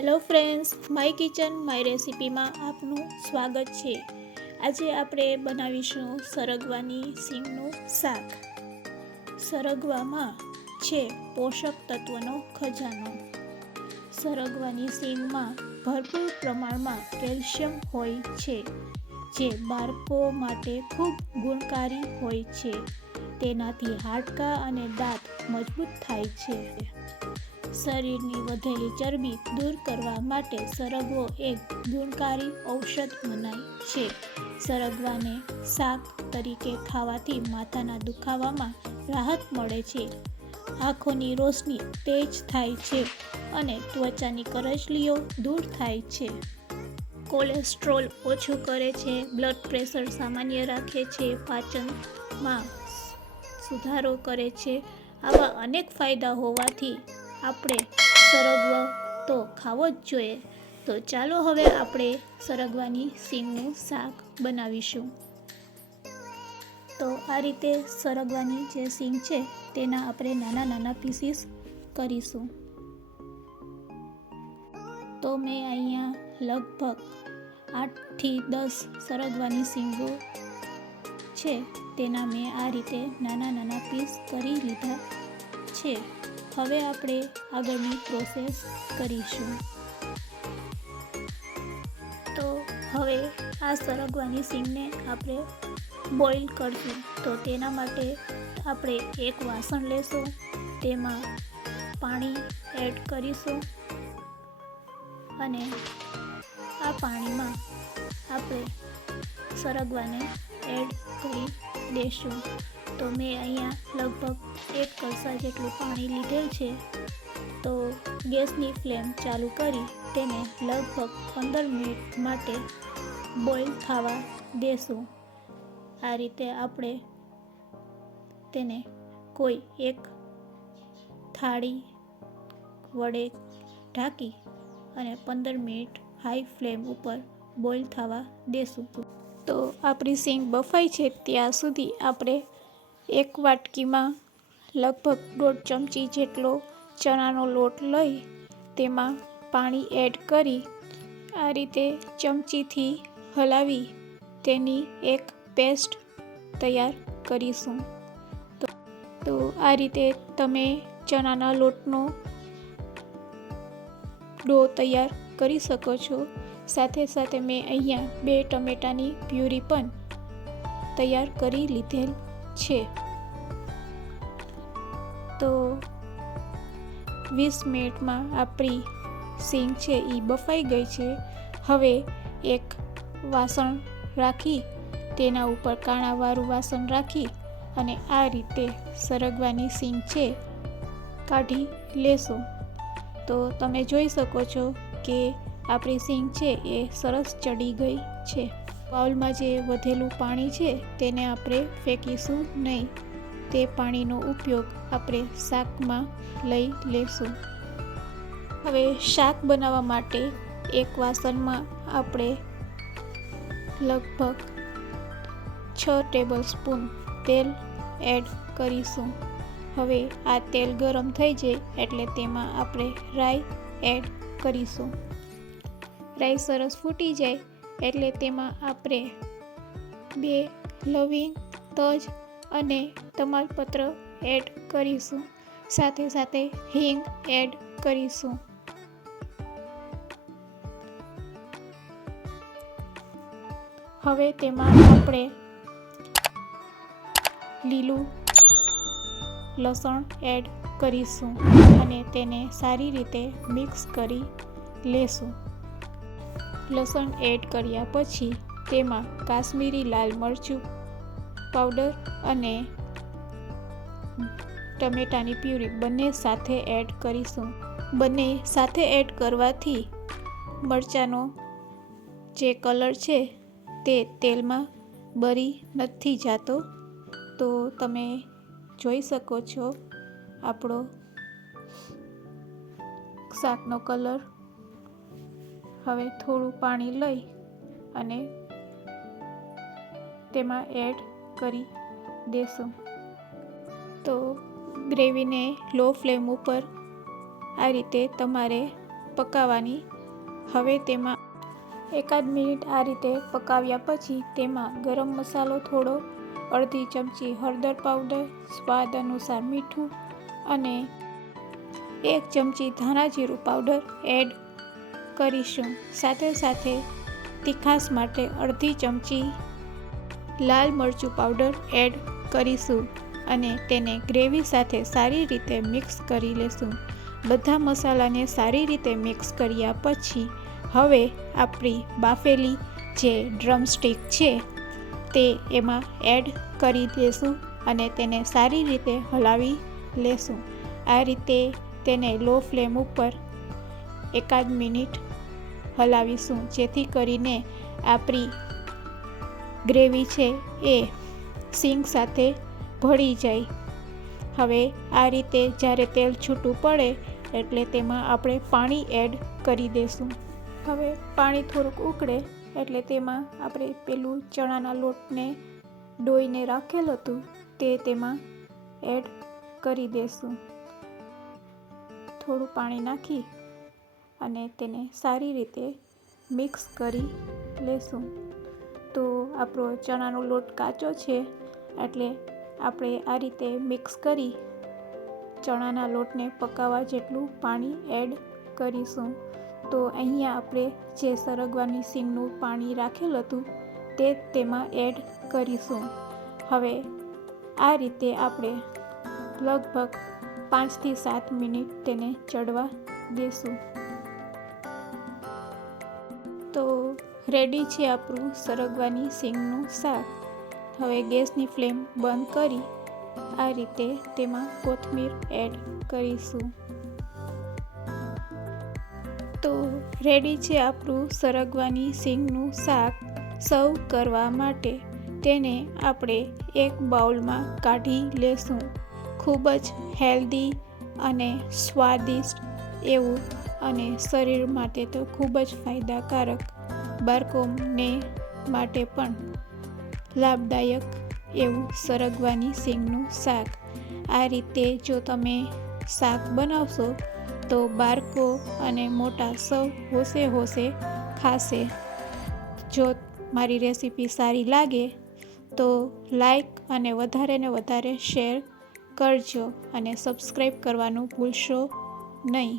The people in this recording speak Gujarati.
Hello friends, my kitchen my રેસિપીમાં આપનું સ્વાગત છે। આજે આપણે બનાવીશું સરગવાની સિંગનું શાક। સરગવામાં છે પોષક તત્વનો ખજાનો। સરગવાની સિંગમાં ભરપૂર પ્રમાણમાં કેલ્શિયમ હોય છે, જે બાળકો માટે ખૂબ ગુણકારી હોય છે। તેનાથી હાડકાં અને દાંત મજબૂત થાય છે। શરીરની વધેલી ચરબી દૂર કરવા માટે સરગવો એક ગુણકારી ઔષધ મનાય છે। સરગવાને શાક તરીકે ખાવાથી માથાના દુખાવામાં રાહત મળે છે, આંખોની રોશની તેજ થાય છે અને ત્વચાની કરચલીઓ દૂર થાય છે। કોલેસ્ટ્રોલ ઓછું કરે છે, બ્લડ પ્રેશર સામાન્ય રાખે છે, પાચનમાં સુધારો કરે છે। આવા અનેક ફાયદા હોવાથી આપણે સરગવો તો ખાવો જ જોઈએ। તો ચાલો હવે આપણે સરગવાની સિંગનું શાક બનાવીશું। તો આ રીતે સરગવાની જે સિંગ છે તેના આપણે નાના નાના પીસીસ કરીશું। તો મેં અહીંયા લગભગ 8 થી 10 સરગવાની સિંગો છે, તેના મેં આ રીતે નાના નાના પીસ કરી લીધા છે। હવે આપણે આગળની પ્રોસેસ કરીશું। તો હવે આ સરગવાની સિંગને આપણે બોઇલ કરશું। તો તેના માટે આપણે એક વાસણ લેશું, તેમાં પાણી એડ કરીશું અને આ પાણીમાં આપણે સરગવાને એડ કરી દઈશું। તો મેં અહીંયા લગભગ 1 કળશા જેટલું પાણી લીધેલ છે। તો ગેસની ફ્લેમ ચાલુ કરી તેને લગભગ 15 મિનિટ માટે બોઇલ થવા દેશું। આ રીતે આપણે તેને કોઈ એક થાળી વડે ઢાંકી અને 15 મિનિટ હાઈ ફ્લેમ ઉપર બોઇલ થવા દેશું। તો આપણી સિંગ બફાઈ છે ત્યાં સુધી આપણે એક વાટકીમાં લગભગ 1.5 ચમચી જેટલો ચણાનો લોટ લઈ તેમાં પાણી એડ કરી આ રીતે ચમચીથી હલાવી તેની એક પેસ્ટ તૈયાર કરીશું। તો આ રીતે તમે ચણાના લોટનો ડો તૈયાર કરી શકો છો। સાથે સાથે મેં અહીંયા 2 ટમેટાની પ્યુરી પણ તૈયાર કરી લીધેલ છે। તો 20 મિનિટમાં આપણી સિંગ છે એ બફાઈ ગઈ છે। હવે એક વાસણ રાખી તેના ઉપર કાણાવાળું વાસણ રાખી અને આ રીતે સરગવાની સિંગ છે કાઢી લેશું। તો તમે જોઈ શકો છો કે આપણી સિંગ છે એ સરસ ચડી ગઈ છે। બાઉલમાં જે વધેલું પાણી છે તેને આપણે ફેંકીશું નહીં, તે પાણીનો ઉપયોગ આપણે શાકમાં લઈ લેશું। હવે શાક બનાવવા માટે એક વાસણમાં આપણે લગભગ 6 ટેબલ સ્પૂન તેલ એડ કરીશું। હવે આ તેલ ગરમ થઈ જાય એટલે તેમાં આપણે રાઈ એડ કરીશું। રાઈ સરસ ફૂટી જાય એટલે તેમાં આપણે 2 લવિંગ, તજ અને તમાલપત્ર એડ કરીશું। સાથે સાથે હિંગ એડ કરીશું। હવે તેમાં આપણે લીલું લસણ એડ કરીશું અને તેને સારી રીતે મિક્સ કરી લેશું। લસણ એડ કર્યા પછી તેમાં કાશ્મીરી લાલ મરચું પાવડર અને ટમેટાની પ્યુરી બંને સાથે એડ કરીશું। બંને સાથે એડ કરવાથી મરચાંનો જે કલર છે તે તેલમાં બળી નથી જતો। તો તમે જોઈ શકો છો આપણો શાકનો કલર। હવે થોડું પાણી લઈ અને તેમાં એડ કરી દેશું। તો ગ્રેવીને લો ફ્લેમ ઉપર આ રીતે તમારે પકાવવાની. હવે તેમાં 1 મિનિટ આ રીતે પકાવ્યા પછી તેમાં ગરમ મસાલો થોડો, અડધી ચમચી હળદર પાવડર, સ્વાદ અનુસાર મીઠું અને 1 ચમચી ધાણા જીરું પાવડર એડ કરીશું. સાથે સાથે તીખાશ માટે અડધી ચમચી લાલ મરચું પાવડર એડ કરીશું અને તેને ગ્રેવી સાથે સારી રીતે મિક્સ કરી લેશું. બધા મસાલાને સારી રીતે મિક્સ કર્યા પછી હવે આપણી બાફેલી જે ડ્રમસ્ટિક છે તે એમાં એડ કરી દેશું અને તેને સારી રીતે હલાવી લેશું. આ રીતે તેને લો ફ્લેમ ઉપર 1 મિનિટ હલાવીશું, જેથી કરીને આપણી ગ્રેવી છે એ સીંગ સાથે ભળી જાય. હવે આ રીતે જ્યારે તેલ છૂટું પડે એટલે તેમાં આપણે પાણી એડ કરી દઈશું. હવે પાણી થોડુંક ઉકળે એટલે તેમાં આપણે પેલું ચણાના લોટને ડોઈને રાખેલ હતું તે તેમાં એડ કરી દઈશું. થોડું પાણી નાખી અને તેને સારી રીતે મિક્સ કરી લેશું. તો આપણો ચણાનો લોટ કાચો છે એટલે આપણે આ રીતે મિક્સ કરી ચણાના લોટને પકાવવા જેટલું પાણી એડ કરીશું. તો અહીંયા આપણે જે સરગવાની સીંગનું પાણી રાખેલ હતું તે તેમાં એડ કરીશું. હવે આ રીતે આપણે લગભગ 5 થી 7 મિનિટ તેને ચડવા દેશું. તો રેડી છે આપણું સરગવાની સીંગનું શાક. હવે ગેસની ફ્લેમ બંધ કરી આ રીતે તેમાં કોથમીર એડ કરીશું. તો રેડી છે આપણું સરગવાની સીંગનું શાક. સર્વ કરવા માટે તેને આપણે એક બાઉલમાં કાઢી લેશું. ખૂબ જ હેલ્ધી અને સ્વાદિષ્ટ એવું અને શરીર માટે તો ખૂબ જ ફાયદાકારક, બાળકોને માટે પણ લાભદાયક એવું સરગવાની સીંગનું શાક. આ રીતે જો તમે શાક બનાવશો તો બાળકો અને મોટા સૌ હોશે ખાશે. જો મારી રેસીપી સારી લાગે તો લાઈક અને વધારે ને વધારે શેર કરજો અને સબસ્ક્રાઈબ કરવાનું ભૂલશો નહીં.